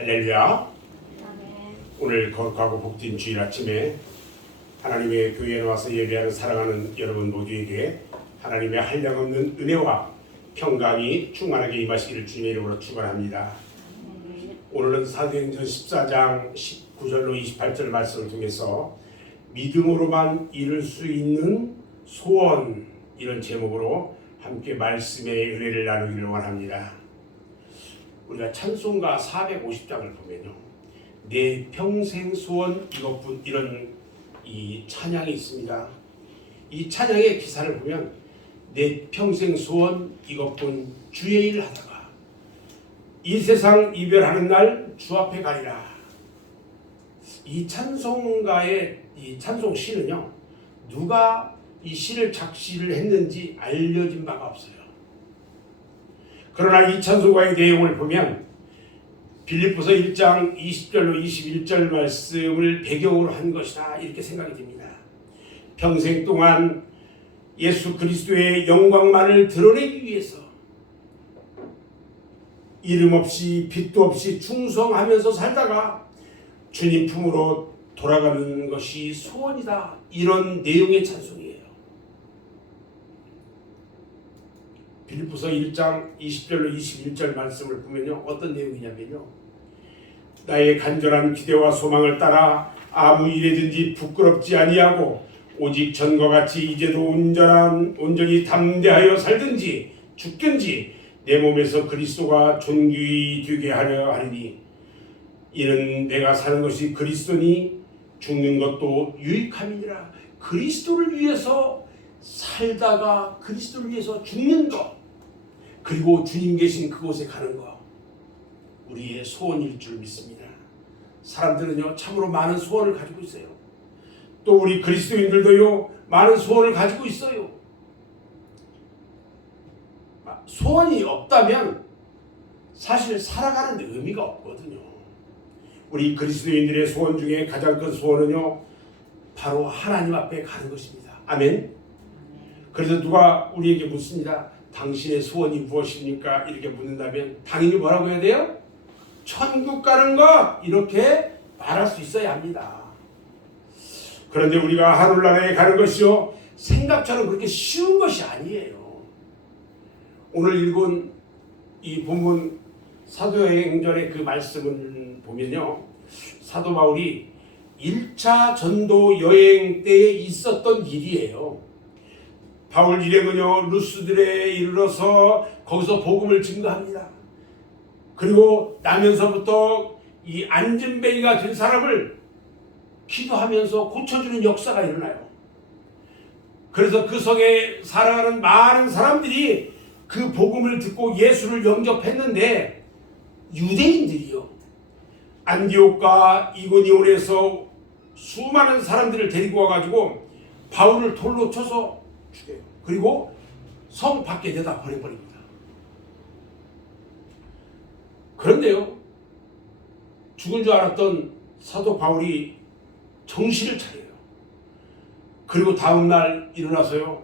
할렐루야. 오늘 거룩하고 복된 주일 아침에 하나님의 교회에 와서 예배하는 사랑하는 여러분 모두에게 하나님의 한량없는 은혜와 평강이 충만하게 임하시기를 주님의 이름으로 축원합니다. 오늘은 사도행전 14장 19절로 28절 말씀을 통해서 믿음으로만 이룰 수 있는 소원, 이런 제목으로 함께 말씀의 은혜를 나누기를 원합니다. 우리가 찬송가 450장을 보면요, 내 평생 소원 이것뿐, 이런 이 찬양이 있습니다. 이 찬양의 기사를 보면 내 평생 소원 이것뿐 주의 일 하다가 이 세상 이별하는 날 주 앞에 가리라. 이 찬송가의 이 찬송 시는요, 누가 이 시를 작시를 했는지 알려진 바가 없어요. 그러나 이 찬송가의 내용을 보면 빌립보서 1장 20절로 21절 말씀을 배경으로 한 것이다, 이렇게 생각이 됩니다. 평생 동안 예수 그리스도의 영광만을 드러내기 위해서 이름 없이 빛도 없이 충성하면서 살다가 주님 품으로 돌아가는 것이 소원이다, 이런 내용의 찬송이에요. 빌립보서 1장 20절로 21절 말씀을 보면요, 어떤 내용이냐면요, 나의 간절한 기대와 소망을 따라 아무 일에든지 부끄럽지 아니하고 오직 전과 같이 이제도 온전히 담대하여 살든지 죽든지 내 몸에서 그리스도가 존귀 되게 하려 하리니 이는 내가 사는 것이 그리스도니 죽는 것도 유익함이니라. 그리스도를 위해서 살다가 그리스도를 위해서 죽는 것, 그리고 주님 계신 그곳에 가는 것, 우리의 소원일 줄 믿습니다. 사람들은요, 참으로 많은 소원을 가지고 있어요. 또 우리 그리스도인들도요, 많은 소원을 가지고 있어요. 소원이 없다면 사실 살아가는 의미가 없거든요. 우리 그리스도인들의 소원 중에 가장 큰 소원은요, 바로 하나님 앞에 가는 것입니다. 아멘. 그래서 누가 우리에게 묻습니다. 당신의 소원이 무엇입니까? 이렇게 묻는다면 당연히 뭐라고 해야 돼요? 천국 가는 것, 이렇게 말할 수 있어야 합니다. 그런데 우리가 하늘나라에 가는 것이요, 생각처럼 그렇게 쉬운 것이 아니에요. 오늘 읽은 이 본문 사도행전의 그 말씀을 보면요, 사도 바울이 1차 전도 여행 때에 있었던 일이에요. 바울 일행은요, 루스드레에 이르러서 거기서 복음을 증거합니다. 그리고 나면서부터 이 안진뱅이가 된 사람을 기도하면서 고쳐주는 역사가 일어나요. 그래서 그 성에 살아가는 많은 사람들이 그 복음을 듣고 예수를 영접했는데, 유대인들이요, 안디옥과 이고니온에서 수많은 사람들을 데리고 와가지고 바울을 돌로 쳐서 죽여요. 그리고 성 밖에 내다 보내버립니다. 그런데요, 죽은 줄 알았던 사도 바울이 정신을 차려요. 그리고 다음날 일어나서요,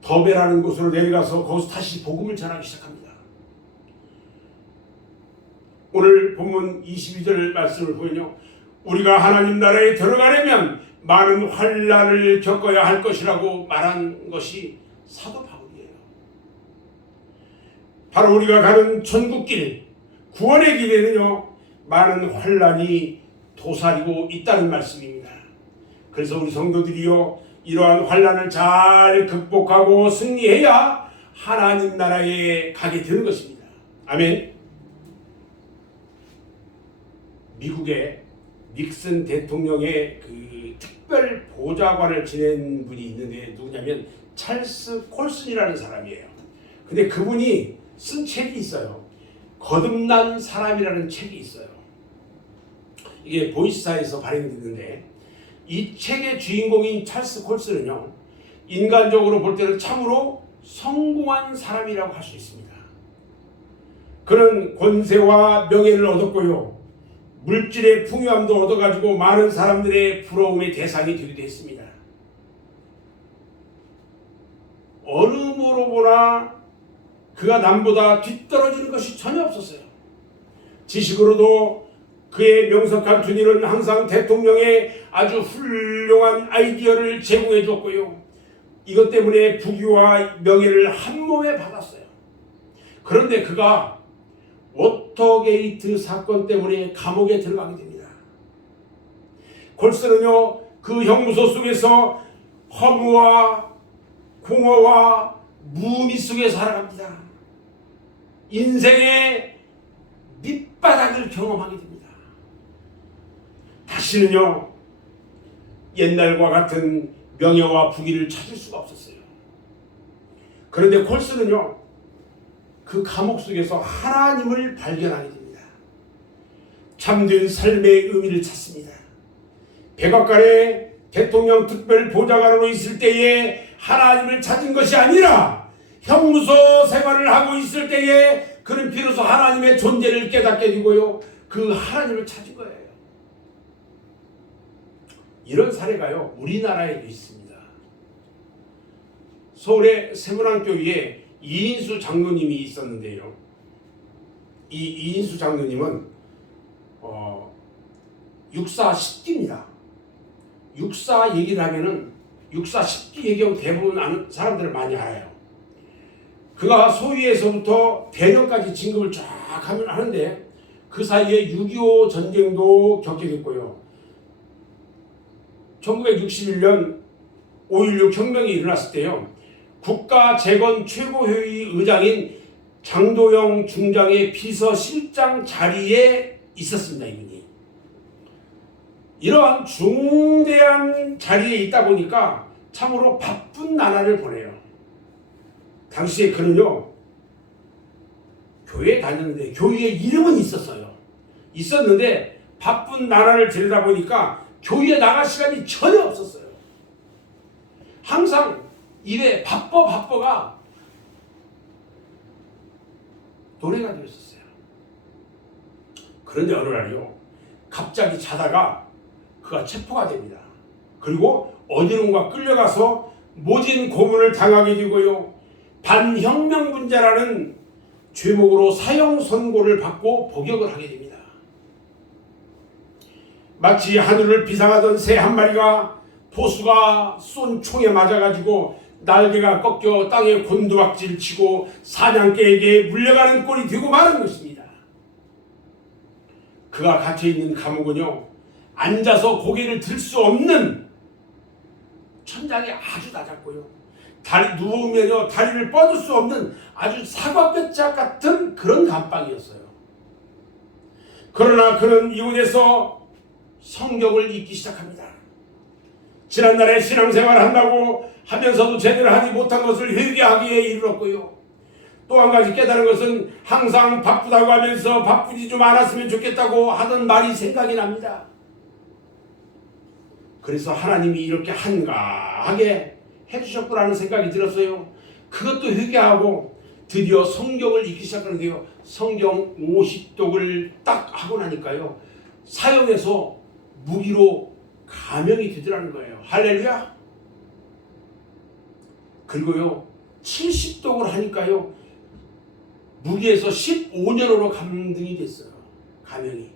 더베라는 곳으로 내려가서 거기서 다시 복음을 전하기 시작합니다. 오늘 본문 22절 말씀을 보면요, 우리가 하나님 나라에 들어가려면 많은 환난을 겪어야 할 것이라고 말한 것이 사도 바울이에요. 바로 우리가 가는 천국길, 구원의 길에는요, 많은 환난이 도사리고 있다는 말씀입니다. 그래서 우리 성도들이요, 이러한 환난을 잘 극복하고 승리해야 하나님 나라에 가게 되는 것입니다. 아멘. 미국의 닉슨 대통령의 그 특별 보좌관을 지낸 분이 있는데 누구냐면 찰스 콜슨이라는 사람이에요. 근데 그분이 쓴 책이 있어요. 거듭난 사람이라는 책이 있어요. 이게 보이스사에서 발행됐는데, 이 책의 주인공인 찰스 콜슨은요, 인간적으로 볼 때는 참으로 성공한 사람이라고 할 수 있습니다. 그는 권세와 명예를 얻었고요, 물질의 풍요함도 얻어가지고 많은 사람들의 부러움의 대상이 되기도 했습니다. 어느 모로 보나 그가 남보다 뒤떨어지는 것이 전혀 없었어요. 지식으로도 그의 명석한 투니는 항상 대통령의 아주 훌륭한 아이디어를 제공해 줬고요. 이것 때문에 부귀와 명예를 한 몸에 받았어요. 그런데 그가 워터게이트 사건 때문에 감옥에 들어가게 됩니다. 골스는요, 그 형무소 속에서 허무와 공허와 무미 속에 살아갑니다. 인생의 밑바닥을 경험하게 됩니다. 다시는요, 옛날과 같은 명예와 부귀를 찾을 수가 없었어요. 그런데 콜스는요, 그 감옥 속에서 하나님을 발견하게 됩니다. 참된 삶의 의미를 찾습니다. 백악관의 대통령 특별 보좌관으로 있을 때에 하나님을 찾은 것이 아니라 형무소 생활을 하고 있을 때에 그는 비로소 하나님의 존재를 깨닫게 되고요, 그 하나님을 찾은 거예요. 이런 사례가요, 우리나라에도 있습니다. 서울의 세문안교회에 이인수 장로님이 있었는데요, 이 이인수 장로님은 육사 10기입니다. 육사 얘기를 하면은 육사 10기 얘기하면 대부분 아는 사람들은 많이 알아요. 그가 소위에서부터 대령까지 진급을 쫙 하는데 그 사이에 6.25 전쟁도 겪게 됐고요. 1961년 5.16 혁명이 일어났을 때요, 국가재건 최고회의 의장인 장도영 중장의 비서실장 자리에 있었습니다. 이분이. 이러한 중대한 자리에 있다 보니까 참으로 바쁜 나날을 보내요. 당시에 그는요, 교회에 다녔는데 교회에 이름은 있었는데 바쁜 나날을 지내다 보니까 교회에 나갈 시간이 전혀 없었어요. 항상 입에 바빠가 노래가 되었었어요. 그런데 어느 날이요, 갑자기 자다가 그가 체포가 됩니다. 그리고 어디론가 끌려가서 모진 고문을 당하게 되고요, 반혁명분자라는 죄목으로 사형 선고를 받고 복역을 하게 됩니다. 마치 하늘을 비상하던 새 한 마리가 포수가 쏜 총에 맞아가지고 날개가 꺾여 땅에 곤두박질 치고 사냥개에게 물려가는 꼴이 되고 마는 것입니다. 그가 갇혀있는 감옥은요, 앉아서 고개를 들 수 없는 천장이 아주 낮았고요, 누우면요 다리를 뻗을 수 없는 아주 사과뼈짝 같은 그런 감방이었어요. 그러나 그는 이곳에서 성경을 읽기 시작합니다. 지난날에 신앙생활을 한다고 하면서도 제대로 하지 못한 것을 회개하기에 이르렀고요, 또 한 가지 깨달은 것은 항상 바쁘다고 하면서 바쁘지 좀 않았으면 좋겠다고 하던 말이 생각이 납니다. 그래서 하나님이 이렇게 한가하게 해주셨구나는 생각이 들었어요. 그것도 회개하고 드디어 성경을 읽기 시작하는데요, 성경 50독을 딱 하고 나니까요, 사형에서 무기로 감형이 되더라는 거예요. 할렐루야. 그리고요 70독을 하니까요, 무기에서 15년으로 감등이 됐어요. 감형이.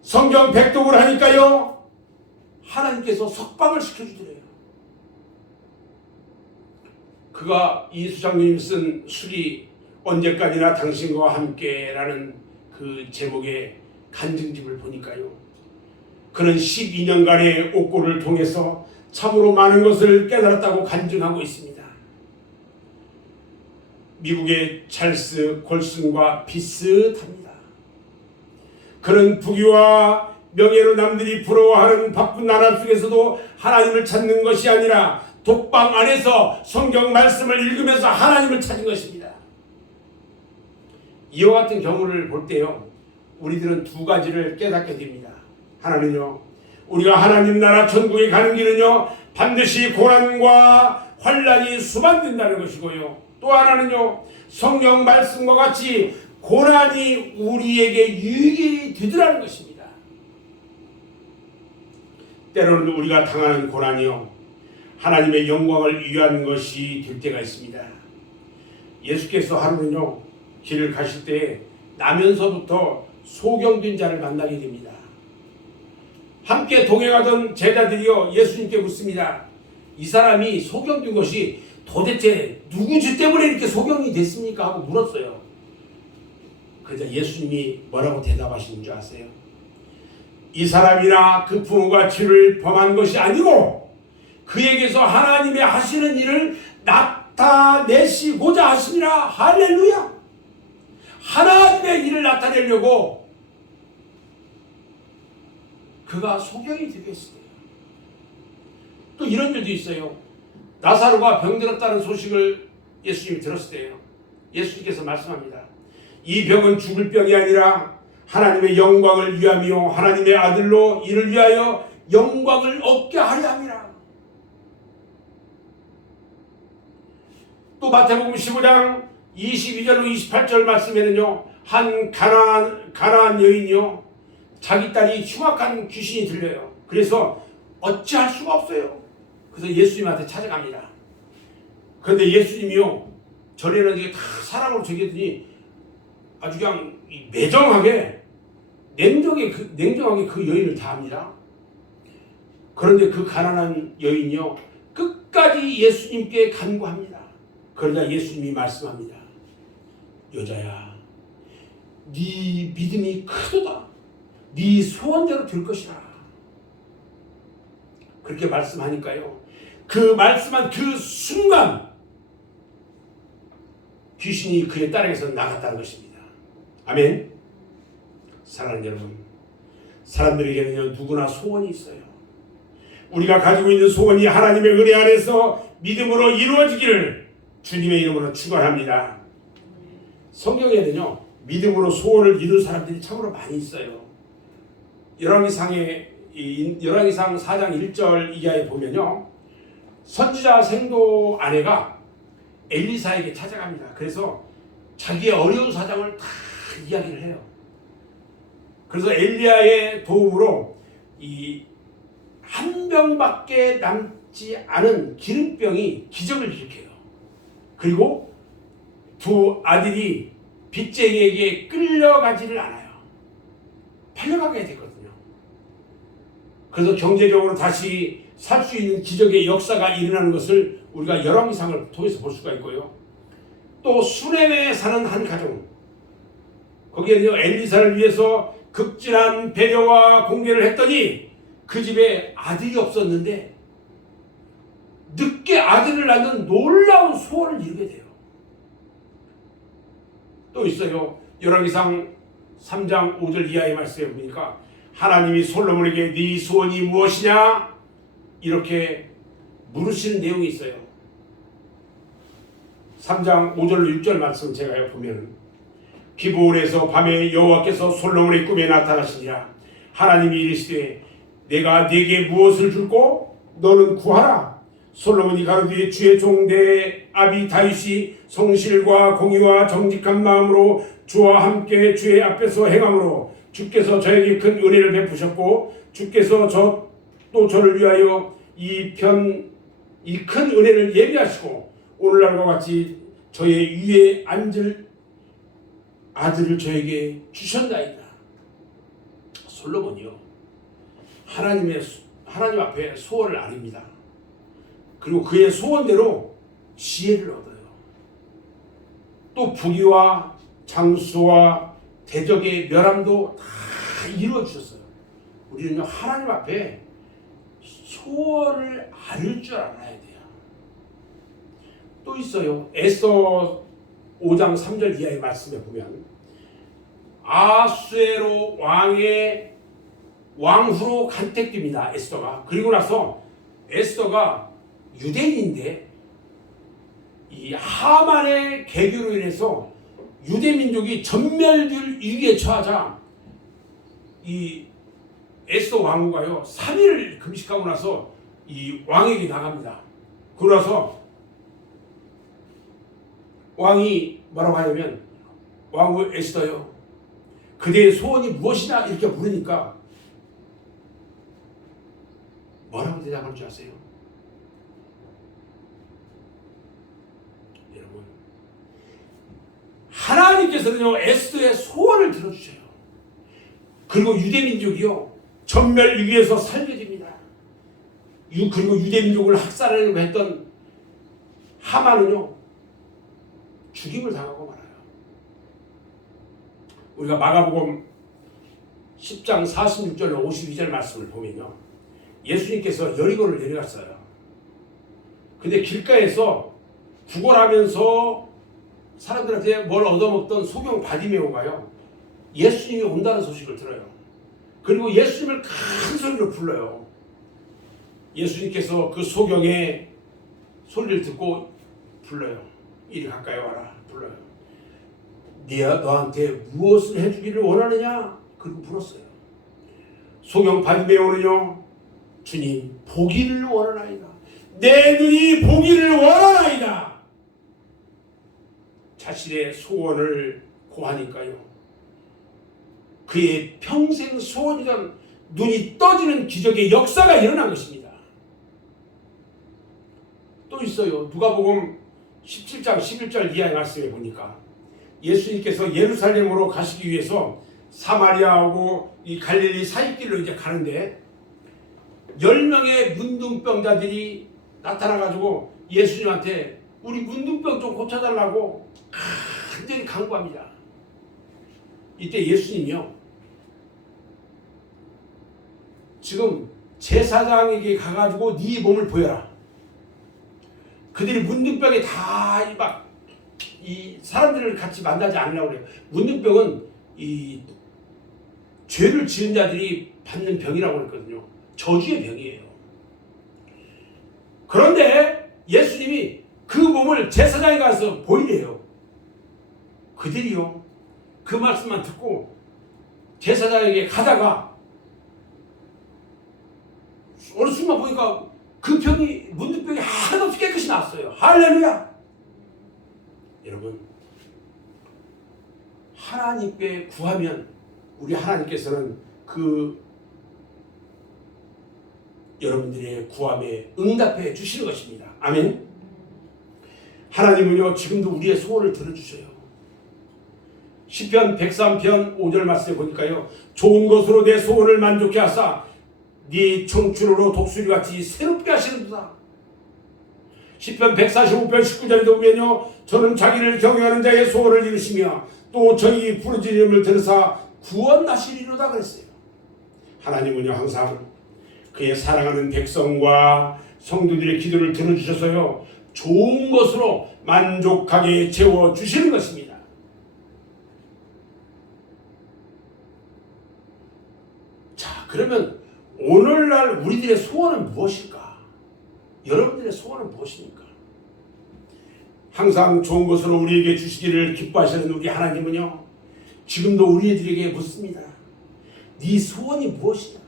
성경 100독을 하니까요, 하나님께서 석방을 시켜주더래요. 그가 이수장님이 쓴 술이 언제까지나 당신과 함께라는 그 제목의 간증집을 보니까요, 그는 12년간의 옥고를 통해서 참으로 많은 것을 깨달았다고 간증하고 있습니다. 미국의 찰스 골슨과 비슷합니다. 그는 부귀와 명예로 남들이 부러워하는 바쁜 나라 속에서도 하나님을 찾는 것이 아니라 독방 안에서 성경 말씀을 읽으면서 하나님을 찾은 것입니다. 이와 같은 경우를 볼 때요, 우리들은 두 가지를 깨닫게 됩니다. 하나는요, 우리가 하나님 나라 천국에 가는 길은요, 반드시 고난과 환난이 수반된다는 것이고요, 또 하나는요, 성경 말씀과 같이 고난이 우리에게 유익이 되더라는 것입니다. 때로는 우리가 당하는 고난이요, 하나님의 영광을 위한 것이 될 때가 있습니다. 예수께서 하루는요, 길을 가실 때 나면서부터 소경된 자를 만나게 됩니다. 함께 동행하던 제자들이요 예수님께 묻습니다. 이 사람이 소경된 것이 도대체 누구 죄 때문에 이렇게 소경이 됐습니까? 하고 물었어요. 그러자 예수님이 뭐라고 대답하시는 줄 아세요? 이 사람이나 그 부모가 죄를 범한 것이 아니고 그에게서 하나님의 하시는 일을 나타내시고자 하심이라. 할렐루야. 하나님의 일을 나타내려고 그가 소경이 되겠어요. 또 이런 일도 있어요. 나사로가 병들었다는 소식을 예수님이 들었을 때요, 예수님께서 말씀합니다. 이 병은 죽을 병이 아니라 하나님의 영광을 위함이요 하나님의 아들로 이를 위하여 영광을 얻게 하려 함이라. 또 마태복음 15장 22절로 28절 말씀에는요, 한 가나안 여인이요 자기 딸이 흉악한 귀신이 들려요. 그래서 어찌할 수가 없어요. 그래서 예수님한테 찾아갑니다. 그런데 예수님이요 전에는 이게 다 사랑으로 저기더니 아주 그냥 매정하게 냉정하게 그 여인을 다합니다. 그런데 그 가난한 여인이요 끝까지 예수님께 간구합니다. 그러자 예수님이 말씀합니다. 여자야, 네 믿음이 크도다. 네 소원대로 될 것이라. 그렇게 말씀하니까요, 그 말씀한 그 순간 귀신이 그의 딸에게서 나갔다는 것입니다. 아멘. 사랑하는 여러분, 사람들에게는 누구나 소원이 있어요. 우리가 가지고 있는 소원이 하나님의 은혜 안에서 믿음으로 이루어지기를 주님의 이름으로 축원합니다. 성경에는요 믿음으로 소원을 이룬 사람들이 참으로 많이 있어요. 열왕기상 4장 1절 이하에 보면요, 선지자 생도 아내가 엘리사에게 찾아갑니다. 그래서 자기의 어려운 사정을 다 이야기를 해요. 그래서 엘리야의 도움으로 이 한 병밖에 남지 않은 기름병이 기적을 일으켜요. 그리고 두 아들이 빚쟁이에게 끌려가지를 않아요. 팔려가게 되거든요. 그래서 경제적으로 다시 살 수 있는 기적의 역사가 일어나는 것을 우리가 열왕기상을 통해서 볼 수가 있고요. 또 수넴에 사는 한 가정, 거기에는 엘리사를 위해서 극진한 배려와 공개를 했더니 그 집에 아들이 없었는데 늦게 아들을 낳는 놀라운 소원을 이루게 돼요. 또 있어요. 열왕기상 3장 5절 이하의 말씀에 보니까 하나님이 솔로몬에게 네 소원이 무엇이냐 이렇게 물으시는 내용이 있어요. 3장 5절로 6절 말씀 제가 보면, 기브온에서 밤에 여호와께서 솔로몬의 꿈에 나타나시니라. 하나님이 이르시되 내가 네게 무엇을 줄고 너는 구하라. 솔로몬이 가로되 주의 종 내 아비 다윗이 성실과 공의와 정직한 마음으로 주와 함께 주의 앞에서 행함으로 주께서 저에게 큰 은혜를 베푸셨고 주께서 또 저를 위하여 이 큰 은혜를 예비하시고 오늘날과 같이 저의 위에 앉을 아들을 저에게 주셨나이다. 솔로몬이요 하나님 앞에 소원을 아립니다. 그리고 그의 소원대로 지혜를 얻어요. 또 부귀와 장수와 대적의 멸함도 다 이루어 주셨어요. 우리는요 하나님 앞에 소원을 아릴 줄 알아야 돼요. 또 있어요. 에스더 5장 3절 이하의 말씀에 보면 아수에로 왕의 왕후로 간택됩니다. 에스더가. 그리고 나서 에스더가 유대인인데 이 하만의 계교로 인해서 유대 민족이 전멸될 위기에 처하자 이 에스더 왕후가요 3일을 금식하고 나서 이 왕에게 나갑니다. 그러고 나서 왕이 뭐라고 하냐면, 왕후 에스더요 그대의 소원이 무엇이냐 이렇게 물으니까 뭐라고 대답할 줄 아세요? 여러분, 하나님께서는요 에스더의 소원을 들어주셔요. 그리고 유대민족이요 전멸 위기에서 살게 됩니다. 그리고 유대민족을 학살하려고 했던 하만은요 죽임을 당하고 말아요. 우리가 마가복음 10장 46절로 52절 말씀을 보면요 예수님께서 여리고를 내려갔어요. 근데 길가에서 구걸하면서 사람들한테 뭘 얻어먹던 소경 바디메오가요 예수님이 온다는 소식을 들어요. 그리고 예수님을 큰 소리로 불러요. 예수님께서 그 소경의 소리를 듣고 불러요. 이리 가까이 와라. 불러요. 네가 너한테 무엇을 해주기를 원하느냐? 그리고 물었어요. 소경 바디메오는요 주님 보기를 원하나이다. 내 눈이 보기를 원하나이다. 자신의 소원을 고하니까요 그의 평생 소원이던 눈이 떠지는 기적의 역사가 일어난 것입니다. 또 있어요. 누가복음 17장 11절 이하의 말씀에 보니까 예수님께서 예루살렘으로 가시기 위해서 사마리아하고 이 갈릴리 사이길로 이제 가는데 10명의 문둥병자들이 나타나가지고 예수님한테 우리 문둥병 좀 고쳐달라고 간절히 간구합니다. 이때 예수님이요 지금 제사장에게 가가지고 네 몸을 보여라. 그들이 문둥병에 다 막 이 사람들을 같이 만나지 않으려고 그래요. 문둥병은 이 죄를 지은 자들이 받는 병이라고 그랬거든요. 저주의 병이에요. 그런데 예수님이 그 몸을 제사장에 가서 보이래요. 그들이요 그 말씀만 듣고 제사장에게 가다가 어느 순간 보니까 그 병이 문둥병이 한없이 깨끗이 났어요. 할렐루야. 여러분 하나님께 구하면 우리 하나님께서는 그 여러분들의 구함에 응답해 주시는 것입니다. 아멘. 하나님은요 지금도 우리의 소원을 들어주셔요. 시편 103편 5절 말씀에 보니까요 좋은 것으로 내 소원을 만족해 하사 네 청춘으로 독수리같이 새롭게 하시는도다. 시편 145편 19절에도 보면요 저는 자기를 경외하는 자의 소원을 이루시며 또 저희 부르짖음을 들으사 구원하시리로다 그랬어요. 하나님은요 항상 그의 사랑하는 백성과 성도들의 기도를 들어주셔서요 좋은 것으로 만족하게 채워주시는 것입니다. 자 그러면 오늘날 우리들의 소원은 무엇일까? 여러분들의 소원은 무엇입니까? 항상 좋은 것으로 우리에게 주시기를 기뻐하시는 우리 하나님은요 지금도 우리들에게 묻습니다. 네 소원이 무엇이냐?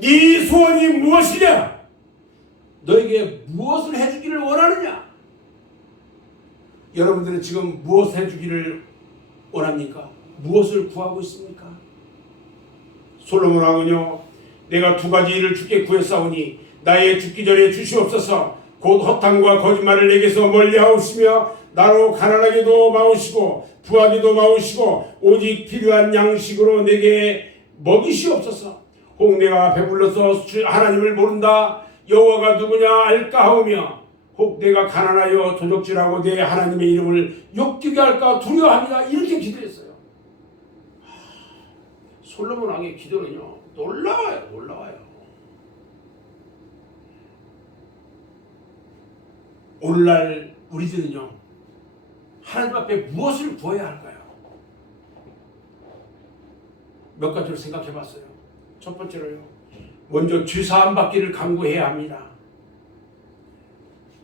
네 소원이 무엇이냐? 너에게 무엇을 해주기를 원하느냐? 여러분들은 지금 무엇을 해주기를 원합니까? 무엇을 구하고 있습니까? 솔로몬 왕은요 내가 두 가지 일을 주께 구했사오니 나의 죽기 전에 주시옵소서. 곧 허탄과 거짓말을 내게서 멀리하옵시며 나로 가난하게도 마오시고 부하게도 마오시고 오직 필요한 양식으로 내게 먹이시옵소서. 혹 내가 배불러서 하나님을 모른다 여호와가 누구냐 알까 하오며 혹 내가 가난하여 도적질하고 내 하나님의 이름을 욕되게 할까 두려워합니다. 이렇게 기도했어요. 솔로몬 왕의 기도는요 놀라워요. 오늘날 우리들은요 하나님 앞에 무엇을 구해야 할까요? 몇 가지를 생각해 봤어요. 첫 번째로요 먼저 죄사함 받기를 간구해야 합니다.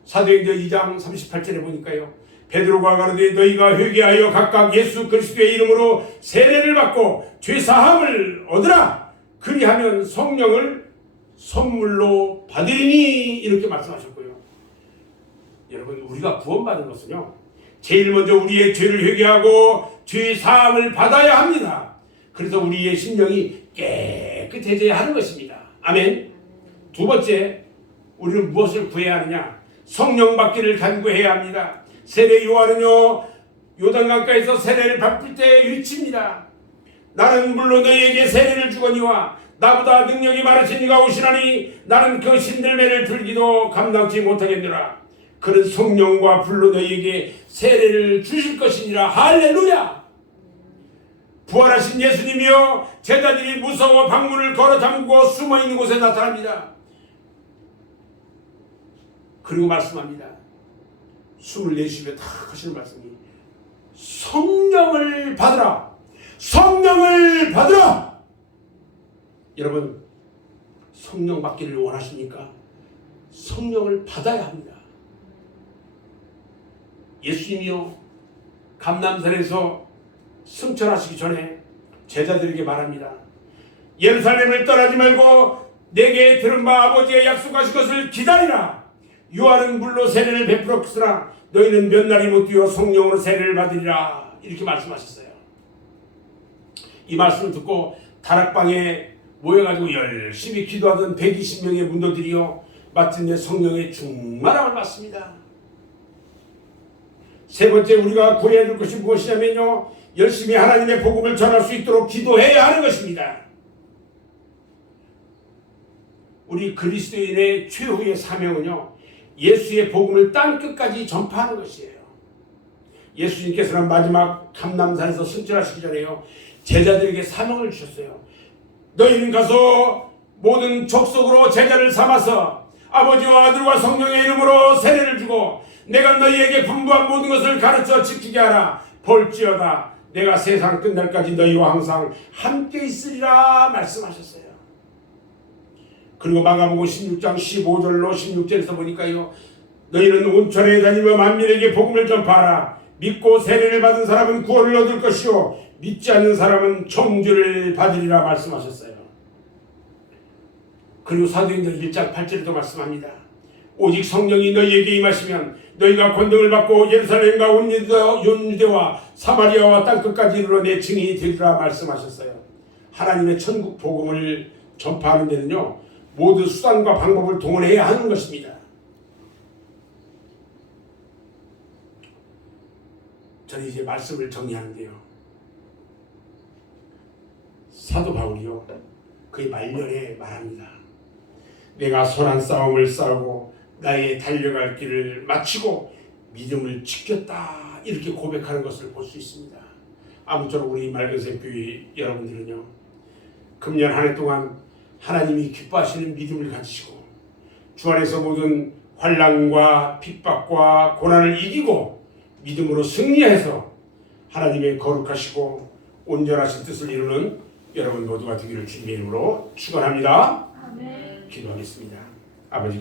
사도행전 2장 38절에 보니까요 베드로가 가로되 너희가 회개하여 각각 예수 그리스도의 이름으로 세례를 받고 죄사함을 얻으라. 그리하면 성령을 선물로 받으리니 이렇게 말씀하셨고요. 여러분 우리가 구원받은 것은요 제일 먼저 우리의 죄를 회개하고 죄 사함을 받아야 합니다. 그래서 우리의 심령이 깨끗해져야 하는 것입니다. 아멘. 두 번째 우리는 무엇을 구해야 하느냐? 성령 받기를 간구해야 합니다. 세례 요한은요 요단강가에서 세례를 받을 때 외칩니다. 나는 물론 너희에게 세례를 주거니와 나보다 능력이 많으신 이가 오시나니 나는 그 신들매를 들기도 감당치 못하겠노라. 그는 성령과 불로 너희에게 세례를 주실 것이니라. 할렐루야. 부활하신 예수님이여 제자들이 무서워 방문을 걸어 잠그고 숨어있는 곳에 나타납니다. 그리고 말씀합니다. 숨을 내쉬며 탁 하시는 말씀이 성령을 받으라. 성령을 받으라. 여러분 성령 받기를 원하십니까? 성령을 받아야 합니다. 예수님이요 감람산에서 승천하시기 전에 제자들에게 말합니다. 예루살렘을 떠나지 말고 내게 들은 바 아버지의 약속하신 것을 기다리라. 요한은 물로 세례를 베풀었으나 너희는 몇 날이 못 뛰어 성령으로 세례를 받으리라. 이렇게 말씀하셨어요. 이 말씀을 듣고 다락방에 모여가지고 열심히 기도하던 120명의 문도들이요 마침내 성령의 충만함을 받습니다. 세 번째 우리가 구해야 될 것이 무엇이냐면요, 열심히 하나님의 복음을 전할 수 있도록 기도해야 하는 것입니다. 우리 그리스도인의 최후의 사명은요, 예수의 복음을 땅끝까지 전파하는 것이에요. 예수님께서는 마지막 감람산에서 승천하시기 전에요, 제자들에게 사명을 주셨어요. 너희는 가서 모든 족속으로 제자를 삼아서 아버지와 아들과 성령의 이름으로 세례를 주고 내가 너희에게 분부한 모든 것을 가르쳐 지키게 하라. 볼지어다 내가 세상 끝날까지 너희와 항상 함께 있으리라 말씀하셨어요. 그리고 마가복음 16장 15절로 16절에서 보니까요, 너희는 온천에 다니며 만민에게 복음을 전파하라. 믿고 세례를 받은 사람은 구원을 얻을 것이요 믿지 않는 사람은 정죄를 받으리라 말씀하셨어요. 그리고 사도행전 1장 8절에도 말씀합니다. 오직 성령이 너희에게 임하시면 너희가 권능을 받고 예루살렘과 온 유대와 사마리아와 땅끝까지 이르러 내 증인이 되리라 말씀하셨어요. 하나님의 천국 복음을 전파하는 데는요, 모든 수단과 방법을 동원해야 하는 것입니다. 저는 이제 말씀을 정리하는데요, 사도 바울이요 그의 말년에 말합니다. 내가 선한 싸움을 싸우고 나의 달려갈 길을 마치고 믿음을 지켰다, 이렇게 고백하는 것을 볼 수 있습니다. 아무쪼록 우리 맑은색 교회 여러분들은요, 금년 한 해 동안 하나님이 기뻐하시는 믿음을 가지시고 주 안에서 모든 환난과 핍박과 고난을 이기고 믿음으로 승리해서 하나님의 거룩하시고 온전하신 뜻을 이루는 여러분 모두가 되기를 주님의 이름으로 축원합니다. 아멘. 기도하겠습니다. 아버지